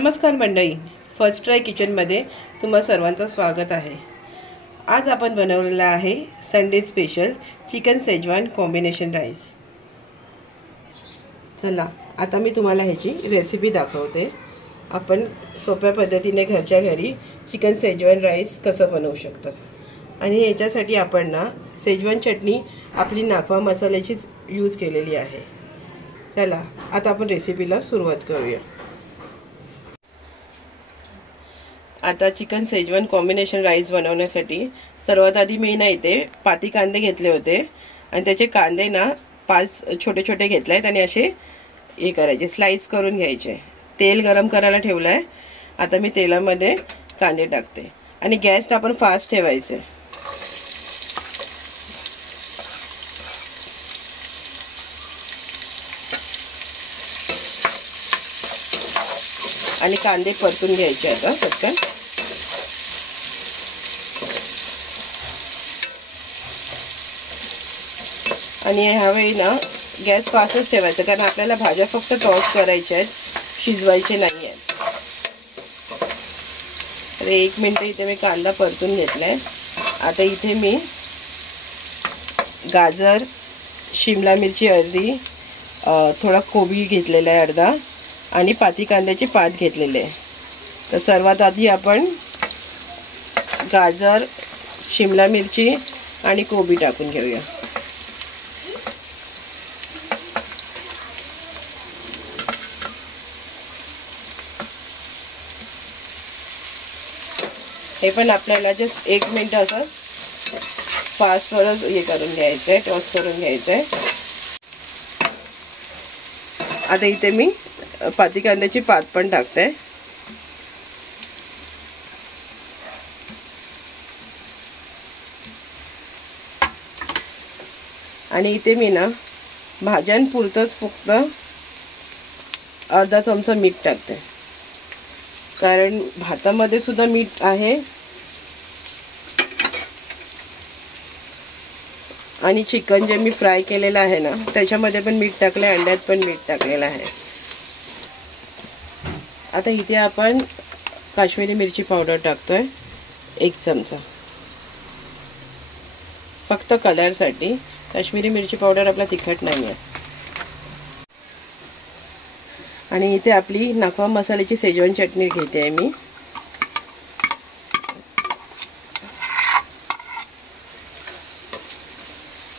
नमस्कार मंडळी, first try किचनमध्ये तुम्हा सर्वांचं स्वागत आहे। आज आपण बनवलेला आहे Sunday special chicken Schezwan combination rice. चला आता मी तुम्हाला ह्याची रेसिपी दाखवते। आपण सोप्या पद्धतीने घरच्या घरी चिकन शेजवान राईस कसं बनवू शकतो। आणि याच्यासाठी आपण ना शेजवान चटणी आपली नाखवा मसाल्याची यूज केलेली आहे। चला आता आपण रेसिपीला सुरुवात करूया। आता चिकन शेजवान कॉम्बिनेशन राईस बनवण्यासाठी सर्वात आधी मी ना इथे पाती कांदे घेतले होते आणि त्याचे कांदे ना 5 छोटे छोटे घेतलेत आणि असे हे करायचे, स्लाइस करून घ्यायचे। तेल गरम करायला ठेवलंय। आता मी तेलामध्ये कांदे टाकते आणि गॅस आपण फास्ट ठेवायचे। आणि कांदे परतून घ्यायचे आता पटकन। आणि ह्यावेळी ना गॅस फास्टच ठेवायचा, कारण आपल्याला भाज्या फक्त टॉस करायच्या आहेत, शिजवायचे नाही आहेत। तर 1 मिनिट इथे मी कांदा परतून घेतलाय। आता इथे मी गाजर, शिमला मिरची अर्धी, थोडा कोबी घेतलेला आहे अर्धा आणि पाती कांद्याचे पात घेतलेले आहे। तर सर्वात आधी आपण गाजर, शिमला मिरची आणि कोबी टाकून घेऊया। हे पण आपल्याला जस्ट 1 मिनिट असं फास्ट वरच हे करून घ्यायचं आहे, टॉस करून घ्यायचं आहे। आता इथे मी पाती कांद्याची पात पण टाकते आणि इथे मी ना भाज्यांपुरतच फक्त अर्धा चमचा मीठ टाकते, कारण भातामध्ये सुद्धा मीठ आहे आणि चिकन जे मी फ्राय केलेलं आहे ना त्याच्यामध्ये पण मीठ टाकले, अंड्यात पण मीठ टाकलेलं आहे। आता इथे आपण काश्मीरी मिरची पावडर टाकतोय 1 चमचा, फक्त कलरसाठी। काश्मीरी मिरची पावडर आपला तिखट नाही आहे। आणि इथे आपली नाखवा मसाल्याची शेजवान चटणी घेते आहे मी।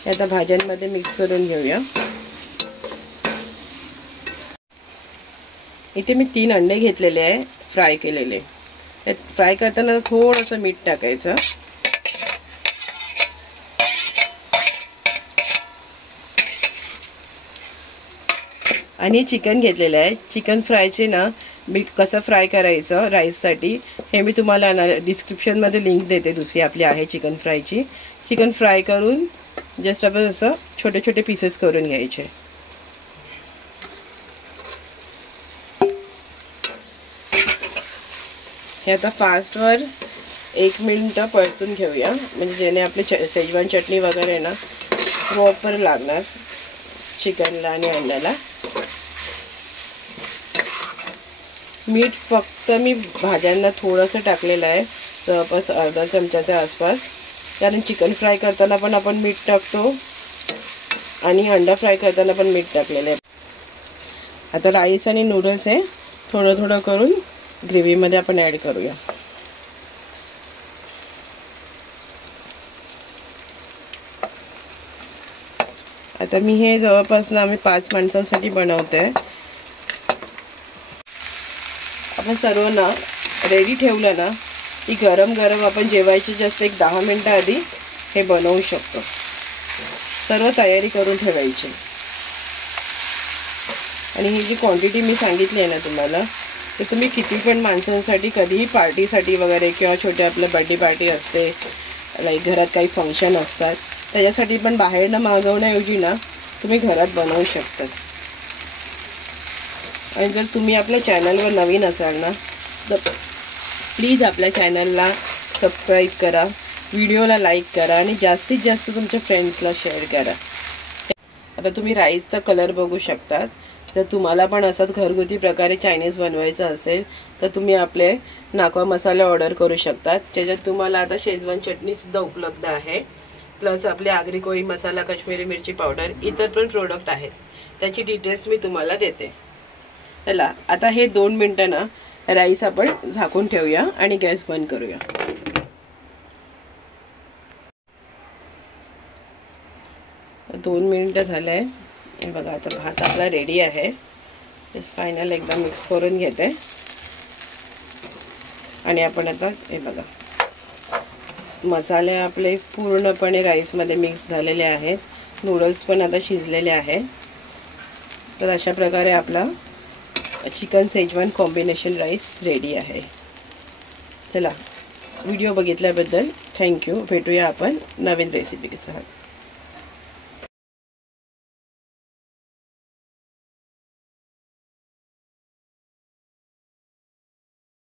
आता भाज्यांमध्ये मिक्स करून घेऊया। इथे मी 3 अंडे घेतलेले आहे फ्राय केलेले। फ्राय करताना थोडंसं मीठ टाकायचं आणि चिकन घेतलेलं आहे। चिकन फ्रायचे ना मीठ कसं फ्राय करायचं राईससाठी हे मी तुम्हाला डिस्क्रिप्शनमध्ये लिंक देते, दुसरी आपली आहे चिकन फ्रायची। चिकन फ्राय करून जस्ट आपण असं छोटे छोटे पीसेस करून घ्यायचे। हे आता फास्टवर 1 मिनिट परतून घेऊया, म्हणजे जेणे आपली शेजवान चटणी वगैरे ना प्रॉपर लागणार चिकनला आणि अंड्याला। मीठ फक्त मी भाज्यांना थोडंसं टाकलेलं आहे, जवळपास अर्धा चमच्याच्या आसपास, कारण चिकन फ्राय करताना पण आपण मीठ टाकतो आणि अंडा फ्राय करताना पण मीठ टाकलेलं आहे। आता राईस आणि नूडल्स हे थोडं थोडं करून ग्रेव्हीमध्ये आपण ॲड करूया। आता मी हे जवळपास ना आम्ही 5 माणसांसाठी बनवते। आपण सर्व ना रेडी ठेवलं ना की गरम गरम आपण जेवायची जस्ट 10 मिनिटं आधी हे बनवू शकतो। सर्व तयारी करून ठेवायची। आणि ही जी क्वांटिटी मी सांगितली आहे ना तुम्हाला, तर तुम्ही किती पण माणसांसाठी, कधीही पार्टीसाठी वगैरे किंवा छोट्या आपल्या बर्थडे पार्टी असते, लाईक घरात काही फंक्शन असतात, त्याच्यासाठी पण बाहेरनं मागवण्याऐवजी ना तुम्ही घरात बनवू शकता। आणि जर तुम्ही आपल्या चॅनलवर नवीन असाल ना तर प्लीज आपल्या चॅनलला सबस्क्राईब करा, व्हिडिओला लाईक करा आणि जास्तीत जास्त तुमच्या फ्रेंड्सला शेअर करा। आता तुम्ही राईसचा कलर बघू शकता, जर तुम्हाला पण असंच घरगुती प्रकारे चायनीज बनवायचं असेल तर तुम्ही आपले नाकवा मसाले ऑर्डर करू शकतात, ज्याच्यात तुम्हाला आता शेजवान चटणी सुद्धा उपलब्ध आहे, प्लस आपले आगरी कोळी मसाला, काश्मीरी मिरची पावडर, इतर पण प्रोडक्ट आहेत, त्याची डिटेल्स मी तुम्हाला देते. चला आता हे 2 मिनिटं ना राईस आपण झाकून ठेवूया आणि गॅस बंद करूया. दोन मिनिटं झाले. हे बघा आता भात आपला रेडी आहे. जस्ट फायनल एकदा मिक्स करून घेते आणि आपण आता हे बघा मसाले आपले पूर्णपणे राईसमध्ये मिक्स झालेले आहेत. नूडल्स पण आता शिजलेले आहेत. तर अशा प्रकारे आपला chicken Schezwan combination rice ready आहे. चला व्हिडिओ बघितल्याबद्दल थँक्यू. भेटूया आपण नवीन रेसिपीसह.